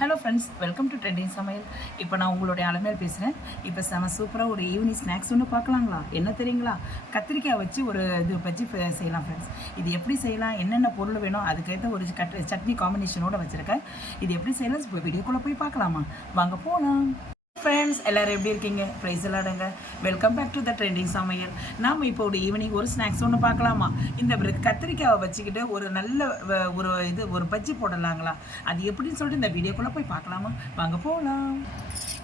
Hello friends, welcome to trending சமையல். இப்போ நான் உங்களுடைய அலமேல் பேசுகிறேன். இப்போ செம சூப்பராக ஒரு ஈவினிங் ஸ்நாக்ஸ் ஒன்று பார்க்கலாங்களா? என்ன தெரியுங்களா? கத்திரிக்காய் வச்சு ஒரு பஜ்ஜி செய்யலாம் ஃப்ரெண்ட்ஸ். இது எப்படி செய்யலாம், என்னென்ன பொருள் வேணும், அதுக்கேற்ற ஒரு சட்னி காம்பினேஷனோடு வச்சுருக்கேன். இது எப்படி செய்யலாம், இப்போ வீடியோக்குள்ளே போய் பார்க்கலாமா? வாங்க போகலாம். ஃப்ரெண்ட்ஸ், எல்லோரும் எப்படி இருக்கீங்க? ப்ரைஸ் எல்லாடுங்க. Welcome back to the trending Samayal. நாம் இப்போ ஒரு ஈவினிங் ஒரு ஸ்நாக்ஸ் ஒன்று பார்க்கலாமா? இந்த கத்திரிக்காயை வச்சுக்கிட்டு ஒரு நல்ல ஒரு பஜ்ஜி போடலாங்களா? அது எப்படின்னு சொல்லிட்டு இந்த வீடியோக்குள்ளே போய் பார்க்கலாமா? வாங்க போகலாம்.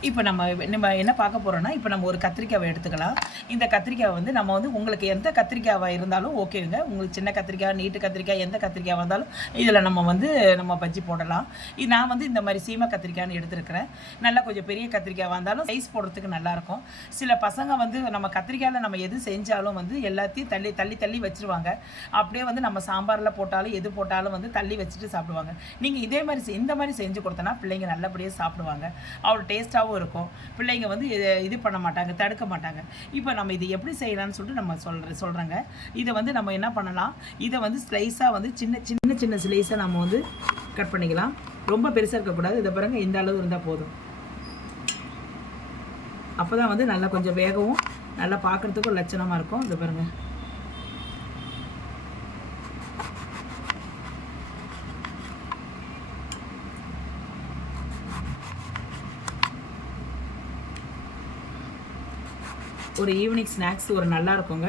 இப்போ நம்ம என்ன பார்க்க போகிறோன்னா, இப்போ நம்ம ஒரு கத்திரிக்காவை எடுத்துக்கலாம். இந்த கத்திரிக்காய் நம்ம உங்களுக்கு எந்த கத்திரிக்காவாக இருந்தாலும் ஓகேங்க. உங்களுக்கு சின்ன கத்திரிக்காய், நீட்டு கத்திரிக்காய், எந்த கத்திரிக்காய் வந்தாலும் இதில் நம்ம பஜ்ஜி போடலாம். நான் இந்த மாதிரி சீமை கத்திரிக்காய்னு எடுத்துருக்கிறேன். நல்லா கொஞ்சம் பெரிய கத்திரிக்காய் வந்தாலும் சைஸ் போடுறதுக்கு நல்லாயிருக்கும். சில பசங்க நம்ம கத்திரிக்காயில் நம்ம எது செஞ்சாலும் எல்லாத்தையும் தள்ளி தள்ளி தள்ளி வச்சுருவாங்க. அப்படியே நம்ம சாம்பாரில் போட்டாலும் எது போட்டாலும் தள்ளி வச்சுட்டு சாப்பிடுவாங்க. நீங்கள் இந்த மாதிரி செஞ்சு கொடுத்தனா பிள்ளைங்க நல்லபடியாக சாப்பிடுவாங்க. அவ்வளோ டேஸ்ட்டாகவும் இருக்கும். பிள்ளைங்க இது பண்ண மாட்டாங்க, தடுக்க மாட்டாங்க. இப்போ நம்ம இது எப்படி செய்யலாம்னு சொல்லிட்டு நம்ம சொல்கிறேங்க. இதை நம்ம என்ன பண்ணலாம், இதை ஸ்லைஸாக சின்ன சின்ன சின்ன ஸ்லைஸாக நம்ம கட் பண்ணிக்கலாம். ரொம்ப பெருசாக இருக்கக்கூடாது. இதை பாருங்க, இந்த அளவு இருந்தால் போதும். அப்போ தான் நல்லா கொஞ்சம் வேகவும் நல்லா பார்க்குறதுக்கும் லட்சணமாக இருக்கும். இதை பாருங்கள். ஒரு ஈவினிங் ஸ்நாக்ஸ் ஒரு நல்லா இருக்குங்க.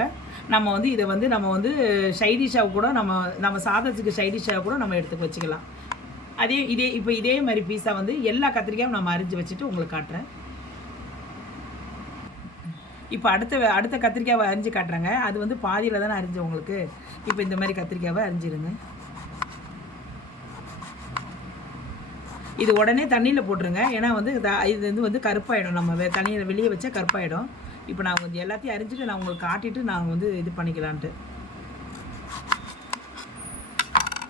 நம்ம இதை நம்ம சைடிஷாக கூட நம்ம சாதத்துக்கு சைடிஷாக கூட நம்ம எடுத்து வச்சுக்கலாம். இதே மாதிரி பீஸா எல்லா கத்திரிக்காயும் நம்ம அரிஞ்சு வச்சுட்டு உங்களுக்கு காட்டுறேன். இப்போ அடுத்த கத்திரிக்காவை அரிஞ்சு காட்டுறேங்க. அது பாதியில் தானே அரிஞ்சு உங்களுக்கு. இப்போ இந்த மாதிரி கத்திரிக்காவை அரிஞ்சிருங்க. இது உடனே தண்ணியில் போட்டுருங்க. ஏன்னா இது கருப்பாயிடும். நம்ம தண்ணியில் வெளியே வச்சா கருப்பாயிடும். இப்போ நான் எல்லாத்தையும் அரிஞ்சிட்டு நான் உங்களுக்கு காட்டிட்டு நான் இது பண்ணிக்கலான்ட்டு.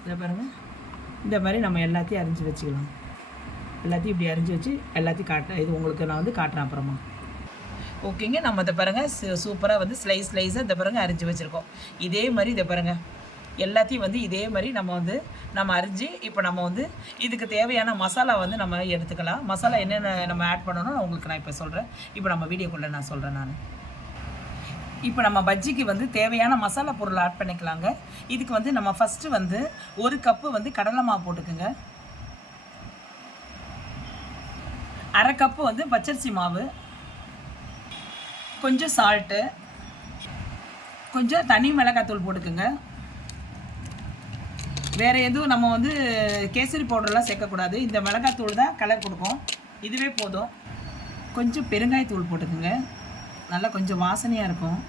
இதை பாருங்கள், இந்த மாதிரி நம்ம எல்லாத்தையும் அரிஞ்சு வச்சுக்கலாம். எல்லாத்தையும் இப்படி அரிஞ்சு வச்சு எல்லாத்தையும் இது உங்களுக்கு நான் காட்டுறேன் அப்புறமா. ஓகேங்க. நம்ம இதை பாருங்கள், சூப்பராக ஸ்லைஸாக இதை பாருங்கள் அரிஞ்சு வச்சுருக்கோம். இதே மாதிரி இதை பாருங்கள், எல்லாத்தையும் இதே மாதிரி நம்ம அரிஞ்சு இப்போ நம்ம இதுக்கு தேவையான மசாலா நம்ம எடுத்துக்கலாம். மசாலா என்னென்ன நம்ம ஆட் பண்ணணும் உங்களுக்கு நான் இப்போ சொல்கிறேன். இப்போ நம்ம வீடியோக்குள்ளே நான் சொல்கிறேன். இப்போ நம்ம பஜ்ஜிக்கு தேவையான மசாலா பொருள் ஆட் பண்ணிக்கலாங்க. இதுக்கு நம்ம ஃபஸ்ட்டு 1 கப்பு கடலை மாவு போட்டுக்குங்க. 1/2 கப்பு பச்சரிசி மாவு, கொஞ்சம் சால்ட்டு, கொஞ்சம் தனி மிளகாத்தூள் போட்டுக்குங்க. வேறு எதுவும் நம்ம கேசரி பவுடர்லாம் சேர்க்கக்கூடாது. இந்த மிளகாத்தூள் தான் கலர் கொடுக்கும். இதுவே போதும். கொஞ்சம் பெருங்காயத்தூள் போட்டுக்குங்க, நல்லா கொஞ்சம் வாசனையாக இருக்கும்.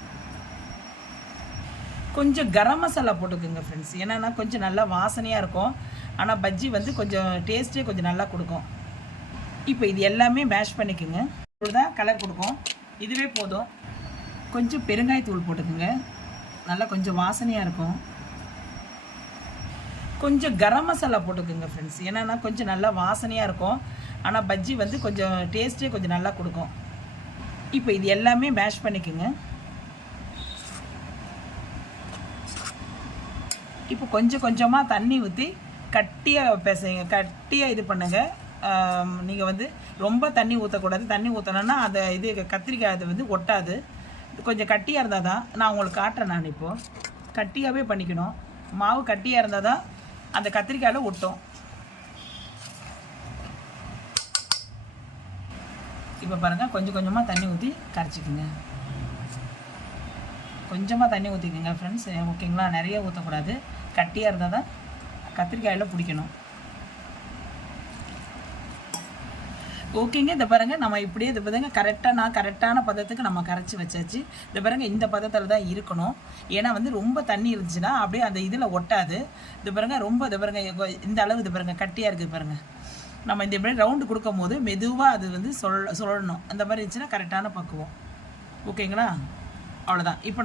கொஞ்சம் கரம் மசாலா போட்டுக்குங்க ஃப்ரெண்ட்ஸ். ஏன்னா கொஞ்சம் நல்லா வாசனையாக இருக்கும். ஆனால் பஜ்ஜி கொஞ்சம் டேஸ்ட்டே கொஞ்சம் நல்லா கொடுக்கும். இப்போ இது எல்லாமே மேஷ் பண்ணிக்கோங்க. தான் கலர் கொடுக்கும். இதுவே போதும். கொஞ்சம் பெருங்காயத்தூள் போட்டுக்குங்க, நல்லா கொஞ்சம் வாசனையாக இருக்கும். கொஞ்சம் கரம் மசாலா போட்டுக்குங்க ஃப்ரெண்ட்ஸ். ஏன்னா கொஞ்சம் நல்லா வாசனையாக இருக்கும். ஆனால் பஜ்ஜி கொஞ்சம் டேஸ்ட்டே கொஞ்சம் நல்லா கொடுக்கும். இப்போ இது எல்லாமே மேஷ் பண்ணிக்கோங்க. இப்போ கொஞ்சம் கொஞ்சமாக தண்ணி ஊற்றி கட்டியாக பேசுங்க, கட்டியாக இது பண்ணுங்கள். நீங்கள் ரொம்ப தண்ணி ஊற்றக்கூடாது. தண்ணி ஊற்றினோன்னா அதை கத்திரிக்காய் அது ஒட்டாது. கொஞ்சம் கட்டியாக இருந்தால் தான் நான் உங்களுக்கு காட்டுறேன். நான் இப்போது கட்டியாகவே பண்ணிக்கணும். மாவு கட்டியாக இருந்தால் தான் அந்த கத்திரிக்காயில் ஒட்டும். இப்போ பாருங்கள், கொஞ்சம் கொஞ்சமாக தண்ணி ஊற்றி கரைச்சிக்குங்க. கொஞ்சமாக தண்ணி ஊற்றிக்குங்க ஃப்ரெண்ட்ஸ். ஓகேங்களா? நிறைய ஊற்றக்கூடாது. கட்டியாக இருந்தால் தான் கத்திரிக்காயில் பிடிக்கணும். ஓகேங்க. இதை பாருங்கள், நம்ம இப்படியே இது பாருங்க கரெக்டான பதத்துக்கு நம்ம கரைச்சி வச்சாச்சு. இதை பாருங்கள், இந்த பதத்தில் தான் இருக்கணும். ஏன்னா ரொம்ப தண்ணி இருந்துச்சுன்னா அப்படியே அந்த இதில் ஒட்டாது. இது பாருங்கள், ரொம்ப இது பாருங்கள், இந்த அளவு இது பாருங்கள் கட்டியாக இருக்குது பாருங்கள். நம்ம இந்த மாதிரி ரவுண்டு கொடுக்கும் போது மெதுவாக அது சொல்லணும். அந்த மாதிரி இருந்துச்சுன்னா கரெக்டான பக்குவம். ஓகேங்களா? அவ்வளோதான். இப்போ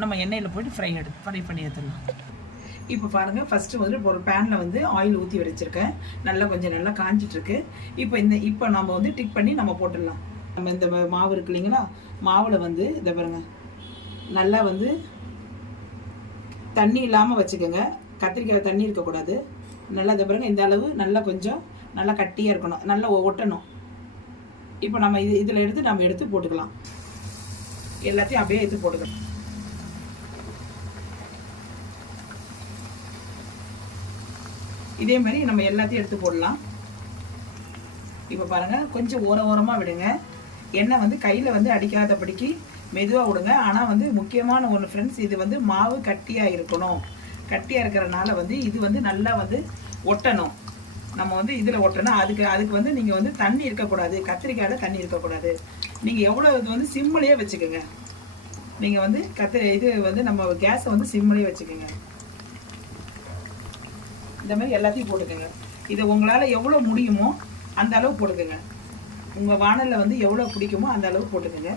நம்ம எண்ணெயில் போய்ட்டு ஃப்ரை பண்ணி எடுத்துடலாம். இப்போ பாருங்கள், ஃபஸ்ட்டு ஒரு பேனில் ஆயில் ஊற்றி வச்சுருக்கேன். நல்லா காஞ்சிட்ருக்கு. இப்போ நம்ம டிக் பண்ணி நம்ம போட்டுடலாம். நம்ம இந்த மாவு இருக்கு இல்லைங்களா, மாவில் இதை பாருங்கள், நல்லா தண்ணி இல்லாமல் வச்சுக்கோங்க. கத்திரிக்காய் தண்ணி இருக்கக்கூடாது. நல்லா இதை பாருங்கள், இந்த அளவு நல்லா கொஞ்சம் நல்லா கட்டியாக இருக்கணும், நல்லா ஒட்டணும். இப்போ நம்ம இதில் எடுத்து போட்டுக்கலாம். எல்லாத்தையும் அப்படியே எடுத்து போட்டுக்கலாம். இதே மாதிரி நம்ம எல்லாத்தையும் எடுத்து போடலாம். இப்போ பாருங்கள், கொஞ்சம் ஓரமாக விடுங்க. எண்ணெய் வந்து கையில் வந்து அடிக்காதபடிக்கு மெதுவாக விடுங்க. ஆனால் வந்து முக்கியமான ஒன்று ஃப்ரெண்ட்ஸ், இது வந்து மாவு கட்டியாக இருக்கணும். கட்டியாக இருக்கிறனால வந்து இது வந்து நல்லா வந்து ஒட்டணும். நம்ம வந்து இதில் ஒட்டணும். அதுக்கு வந்து நீங்கள் வந்து தண்ணி இருக்கக்கூடாது, கத்திரிக்காயில் தண்ணி இருக்கக்கூடாது. நீங்கள் எவ்வளோ இது வந்து சிம்மிலேயே வச்சுக்கோங்க. நீங்கள் வந்து இது வந்து நம்ம கேஸை வந்து சிம்மிலேயே வச்சுக்கோங்க. இந்த மாதிரி எல்லாத்தையும் போட்டுக்கோங்க. இதை உங்களால் எவ்வளோ முடியுமோ அந்த அளவு போட்டுக்கோங்க. உங்கள் வானலில் வந்து எவ்வளோ பிடிக்குமோ அந்த அளவு போட்டுக்கோங்க.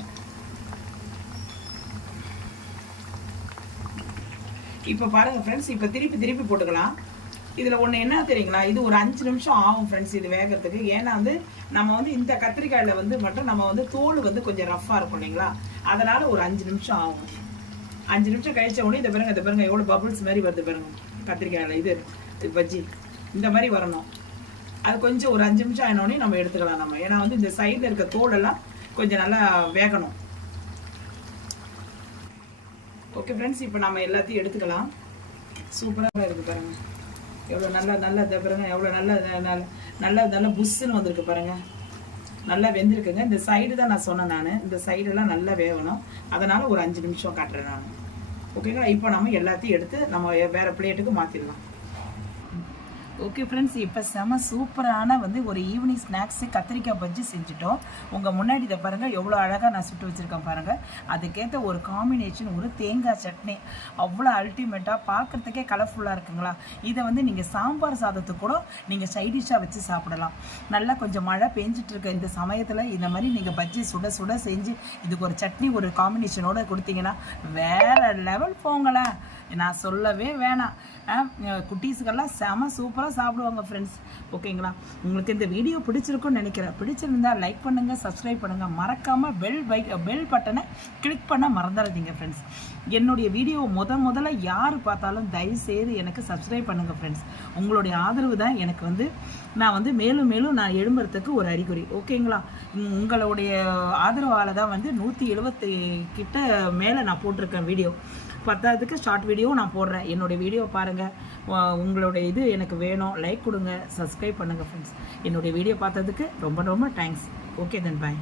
இப்போ பாருங்கள் ஃப்ரெண்ட்ஸ், இப்போ திருப்பி போட்டுக்கலாம். இதில் ஒன்று என்ன தெரியுங்களா, இது ஒரு 5 நிமிஷம் ஆகும் ஃப்ரெண்ட்ஸ் இது வேகிறதுக்கு. ஏன்னா வந்து நம்ம வந்து இந்த கத்திரிக்காயில் வந்து மட்டும் நம்ம வந்து தோல் வந்து கொஞ்சம் ரஃப்பாக இருக்கும் இல்லைங்களா, அதனால் ஒரு 5 நிமிஷம் ஆகும். 5 நிமிஷம் கழிச்ச உடனே இதை பாருங்க எவ்வளோ பபுள்ஸ் மாதிரி வருது பாருங்க. கத்திரிக்காயில் இது பஜ்ஜி இந்த மாதிரி வரணும். அது கொஞ்சம் ஒரு 5 நிமிஷம் ஆனோடனே நம்ம எடுத்துக்கலாம் நம்ம. ஏன்னா வந்து இந்த சைடில் இருக்க தோலெல்லாம் கொஞ்சம் நல்லா வேகணும். ஓகே ஃப்ரெண்ட்ஸ், இப்போ நம்ம எல்லாத்தையும் எடுத்துக்கலாம். சூப்பராக இருக்குது பாருங்கள், எவ்வளோ நல்லா இதை பாருங்கள், எவ்வளோ நல்லா புஷ்ஷுன்னு வந்திருக்கு பாருங்கள். நல்லா வெந்திருக்குங்க. இந்த சைடு தான் நான் சொன்னேன், இந்த சைடெல்லாம் நல்லா வேகணும். அதனால் ஒரு 5 நிமிஷம் காட்டுறேன் நான். ஓகேங்களா, இப்போ நம்ம எல்லாத்தையும் எடுத்து நம்ம வேறு பிளேட்டுக்கு மாற்றிடலாம். ஓகே ஃப்ரெண்ட்ஸ், இப்போ செம சூப்பரான வந்து ஒரு ஈவினிங் ஸ்நாக்ஸு கத்திரிக்காய் பஜ்ஜி செஞ்சுட்டோம். உங்கள் முன்னாடி இதை பாருங்கள், எவ்வளோ அழகாக நான் சுட்டு வச்சுருக்கேன் பாருங்கள். அதுக்கேற்ற ஒரு காம்பினேஷன் ஒரு தேங்காய் சட்னி அவ்வளோ அல்டிமேட்டாக, பார்க்குறதுக்கே கலர்ஃபுல்லாக இருக்குங்களா. இதை வந்து நீங்கள் சாம்பார் சாதத்துக்கு கூட நீங்கள் சைடிஷாக வச்சு சாப்பிடலாம். நல்லா கொஞ்சம் மழை பெஞ்சிட்டு இருக்க இந்த சமயத்தில் இந்த மாதிரி நீங்கள் பஜ்ஜி சுட செஞ்சு இதுக்கு ஒரு சட்னி ஒரு காம்பினேஷனோடு கொடுத்தீங்கன்னா வேறு லெவல் போங்களேன். நான் சொல்லவே வேணாம். குட்டீஸுக்கெல்லாம் செம சூப்பராக சாப்பிடுவாங்க ஃப்ரெண்ட்ஸ். ஓகேங்களா, உங்களுக்கு இந்த வீடியோ பிடிச்சிருக்குன்னு நினைக்கிறேன். பிடிச்சிருந்தா லைக் பண்ணுங்கள், சப்ஸ்கிரைப் பண்ணுங்கள், மறக்காமல் பெல் பட்டனை கிளிக் பண்ண மறந்துடாதீங்க ஃப்ரெண்ட்ஸ். என்னுடைய வீடியோ முதல்ல யார் பார்த்தாலும் தயவுசெய்து எனக்கு சப்ஸ்கிரைப் பண்ணுங்கள் ஃப்ரெண்ட்ஸ். உங்களுடைய ஆதரவு தான் எனக்கு வந்து நான் வந்து மேலும் நான் எழும்புறதுக்கு ஒரு அறிகுறி. ஓகேங்களா, உங்களுடைய ஆதரவால் தான் வந்து 170 கிட்ட மேலே நான் போட்டிருக்கேன் வீடியோ. 10க்கு ஷார்ட் வீடியோவும் நான் போடுறேன். என்னுடைய வீடியோ பாருங்கள், உங்களுடைய இது எனக்கு வேணும். லைக் கொடுங்க, சப்ஸ்கிரைப் பண்ணுங்கள் ஃப்ரெண்ட்ஸ். என்னுடைய வீடியோ பார்த்ததுக்கு ரொம்ப தேங்க்ஸ். ஓகே தென் பாய்.